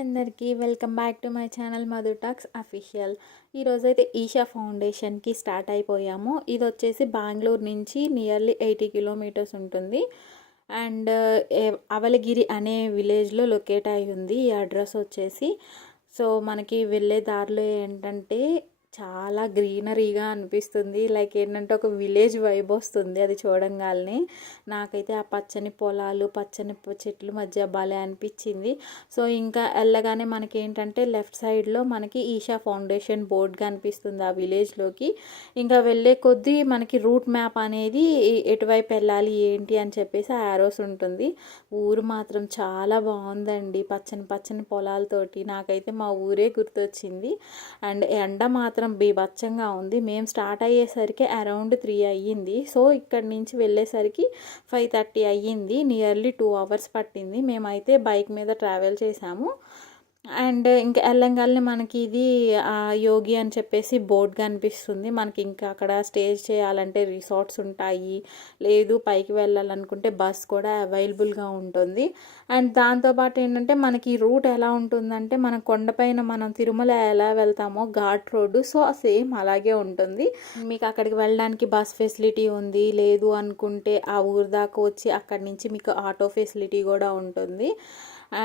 అందరికీ welcome back to my channel Madhu talks official. ఈరోజైతే ఈషా ఫౌండేషన్కి స్టార్ట్ అయిపోయాము. ఇది వచ్చేసి బెంగళూరు నుంచి నియర్లీ 80 కిలోమీటర్స్ ఉంటుంది. అండ్ అవలగిరి అనే విలేజ్లో లొకేట్ అయి ఉంది ఈ అడ్రస్ వచ్చేసి. సో మనకి వెళ్ళే దారిలో ఏంటంటే చాలా గ్రీనరీగా అనిపిస్తుంది. లైక్ ఏంటంటే ఒక విలేజ్ వైబ్ వస్తుంది అది చూడంగానే. నాకైతే ఆ పచ్చని పొలాలు పచ్చని చెట్లు మధ్య భలే అనిపించింది. సో ఇంకా వెళ్ళగానే మనకి ఏంటంటే లెఫ్ట్ సైడ్లో మనకి ఈషా ఫౌండేషన్ బోర్డ్ కనిపిస్తుంది ఆ విలేజ్లోకి. ఇంకా వెళ్ళే కొద్దీ మనకి రూట్ మ్యాప్ అనేది ఎటువైపు వెళ్ళాలి ఏంటి అని చెప్పేసి ఆ యారోస్ ఉంటుంది. ఊరు మాత్రం చాలా బాగుందండి, పచ్చని పచ్చని పొలాలతోటి. నాకైతే మా ఊరే గుర్తొచ్చింది. అండ్ ఎండ మాత్రం బీభత్సంగా ఉంది. మేము స్టార్ట్ అయ్యేసరికి అరౌండ్ 3 అయ్యింది. సో ఇక్కడి నుంచి వెళ్ళేసరికి 5:30 అయ్యింది. నియర్లీ 2 అవర్స్ పట్టింది. మేమైతే బైక్ మీద ట్రావెల్ చేసాము. అండ్ ఇంకా వెళ్ళంగానే మనకి ఇది యోగి అని చెప్పేసి బోర్డు కనిపిస్తుంది. మనకి ఇంకా అక్కడ స్టే చేయాలంటే రిసార్ట్స్ ఉంటాయి, లేదు పైకి వెళ్ళాలనుకుంటే బస్ కూడా అవైలబుల్గా ఉంటుంది. అండ్ దాంతోపాటు ఏంటంటే మనకి రూట్ ఎలా ఉంటుందంటే మన కొండపైన మనం తిరుమల ఎలా వెళ్తామో ఘాట్ రోడ్డు, సో సేమ్ అలాగే ఉంటుంది. మీకు అక్కడికి వెళ్ళడానికి బస్ ఫెసిలిటీ ఉంది, లేదు అనుకుంటే ఆ ఊరు దాకా వచ్చి అక్కడి నుంచి మీకు ఆటో ఫెసిలిటీ కూడా ఉంటుంది.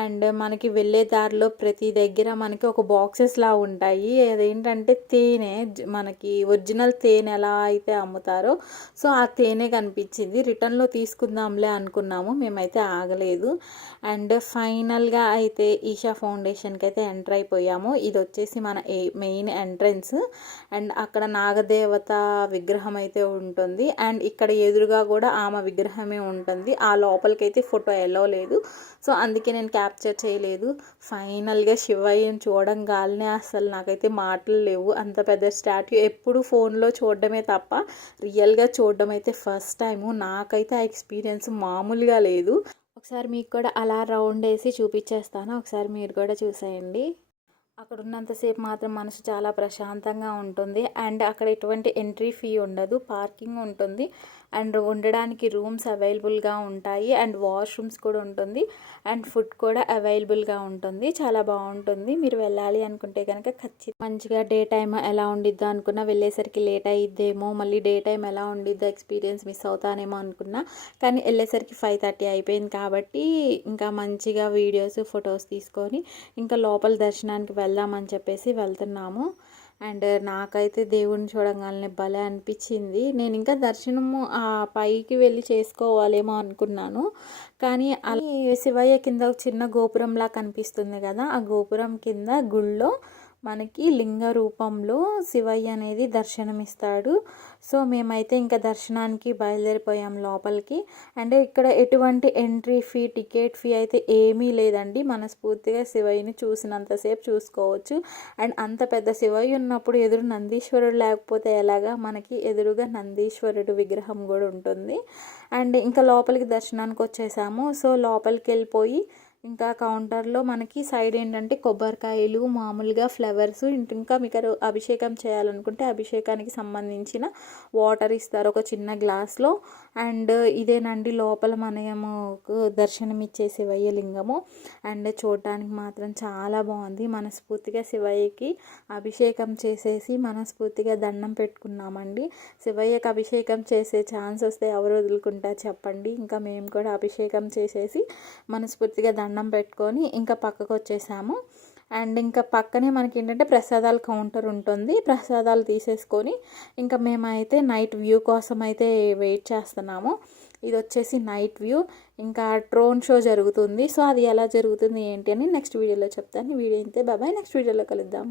అండ్ మనకి వెళ్ళే దారిలో ప్రతి దగ్గర మనకి ఒక బాక్సెస్ లా ఉంటాయి. అదేంటంటే తేనె, మనకి ఒరిజినల్ తేనె ఎలా అయితే అమ్ముతారో సో ఆ తేనె కనిపించింది. రిటర్న్లో తీసుకుందాంలే అనుకున్నాము, మేమైతే ఆగలేదు. అండ్ ఫైనల్గా అయితే ఈషా ఫౌండేషన్కి అయితే ఎంటర్ అయిపోయాము. ఇది వచ్చేసి మన మెయిన్ ఎంట్రన్స్. అండ్ అక్కడ నాగదేవత విగ్రహం అయితే ఉంటుంది. అండ్ ఇక్కడ ఎదురుగా కూడా ఆమె విగ్రహమే ఉంటుంది. ఆ లోపలికైతే ఫోటో ఎల్లో లేదు, సో అందుకే నేను క్యాప్చర్ చేయలేదు. ఫైనల్గా శివయ్యని చూడంగానే అసలు నాకైతే మాటలు లేవు. అంత పెద్ద స్టాట్యూ ఎప్పుడు ఫోన్లో చూడడమే తప్ప రియల్గా చూడడం అయితే ఫస్ట్ టైము. నాకైతే ఆ ఎక్స్పీరియన్స్ మామూలుగా లేదు. ఒకసారి మీకు కూడా అలా రౌండ్ వేసి చూపించేస్తాను, ఒకసారి మీరు కూడా చూసేయండి. అక్కడ ఉన్నంతసేపు మాత్రం మనసు చాలా ప్రశాంతంగా ఉంటుంది. అండ్ అక్కడ ఎటువంటి ఎంట్రీ ఫీ ఉండదు, పార్కింగ్ ఉంటుంది. అండ్ ఉండడానికి రూమ్స్ అవైలబుల్గా ఉంటాయి. అండ్ వాష్రూమ్స్ కూడా ఉంటుంది. అండ్ ఫుడ్ కూడా అవైలబుల్గా ఉంటుంది. చాలా బాగుంటుంది. మీరు వెళ్ళాలి అనుకుంటే కనుక ఖచ్చితంగా మంచిగా డే టైం ఎలా ఉండిద్దో అనుకున్నా, వెళ్ళేసరికి లేట్ అయిద్దేమో, మళ్ళీ డే టైం ఎలా ఉండిద్దో ఎక్స్పీరియన్స్ మిస్ అవుతానేమో అనుకున్నా, కానీ వెళ్ళేసరికి 5:30 అయిపోయింది. కాబట్టి ఇంకా మంచిగా వీడియోస్ ఫొటోస్ తీసుకొని ఇంకా లోపల దర్శనానికి వెళ్దామని చెప్పేసి వెళ్తున్నాము. అండ్ నాకైతే దేవుడిని చూడగానే భలే అనిపించింది. నేను ఇంకా దర్శనము ఆ పైకి వెళ్ళి చేసుకోవాలేమో అనుకున్నాను, కానీ అలా శివయ్య కింద ఒక చిన్న గోపురంలా కనిపిస్తుంది కదా, ఆ గోపురం కింద గుళ్ళో మనకి లింగ రూపంలో శివయ్య అనేది దర్శనమిస్తాడు. సో మేమైతే ఇంకా దర్శనానికి బయలుదేరిపోయాం లోపలికి. అంటే ఇక్కడ ఎటువంటి ఎంట్రీ ఫీ టికెట్ ఫీ అయితే ఏమీ లేదండి. మనస్ఫూర్తిగా శివయ్యని చూసినంతసేపు చూసుకోవచ్చు. అండ్ అంత పెద్ద శివయ్య ఉన్నప్పుడు ఎదురు నందీశ్వరుడు లేకపోతే ఎలాగా, మనకి ఎదురుగా నందీశ్వరుడు విగ్రహం కూడా ఉంటుంది. అండ్ ఇంకా లోపలికి దర్శనానికి వచ్చేసాము. సో లోపలికి వెళ్ళిపోయి ఇంకా కౌంటర్లో మనకి సైడ్ ఏంటంటే కొబ్బరికాయలు, మామూలుగా ఫ్లవర్స్, ఇంకా మీకు అభిషేకం చేయాలనుకుంటే అభిషేకానికి సంబంధించిన వాటర్ ఇస్తారు ఒక చిన్న గ్లాస్లో. అండ్ ఇదేనండి లోపల మనము దర్శనం ఇచ్చే శివయ్య లింగము. అండ్ చూడటానికి మాత్రం చాలా బాగుంది. మనస్ఫూర్తిగా శివయ్యకి అభిషేకం చేసేసి మనస్ఫూర్తిగా దండం పెట్టుకున్నామండి. శివయ్యకి అభిషేకం చేసే ఛాన్స్ వస్తే ఎవరు వదులుకుంటారు చెప్పండి. ఇంకా మేము కూడా అభిషేకం చేసేసి మనస్ఫూర్తిగా దండం పెట్టుకొని ఇంకా పక్కకు వచ్చేసాము. అండ్ ఇంకా పక్కనే మనకి ఏంటంటే ప్రసాదాల కౌంటర్ ఉంటుంది. ప్రసాదాలు తీసేసుకొని ఇంకా మేమైతే నైట్ వ్యూ కోసం అయితే వెయిట్ చేస్తున్నాము. ఇది వచ్చేసి నైట్ వ్యూ. ఇంకా డ్రోన్ షో జరుగుతుంది. సో అది ఎలా జరుగుతుంది ఏంటి అని నెక్స్ట్ వీడియోలో చెప్తాను. వీడియో అయితే బాయ్, నెక్స్ట్ వీడియోలో కలుద్దాం.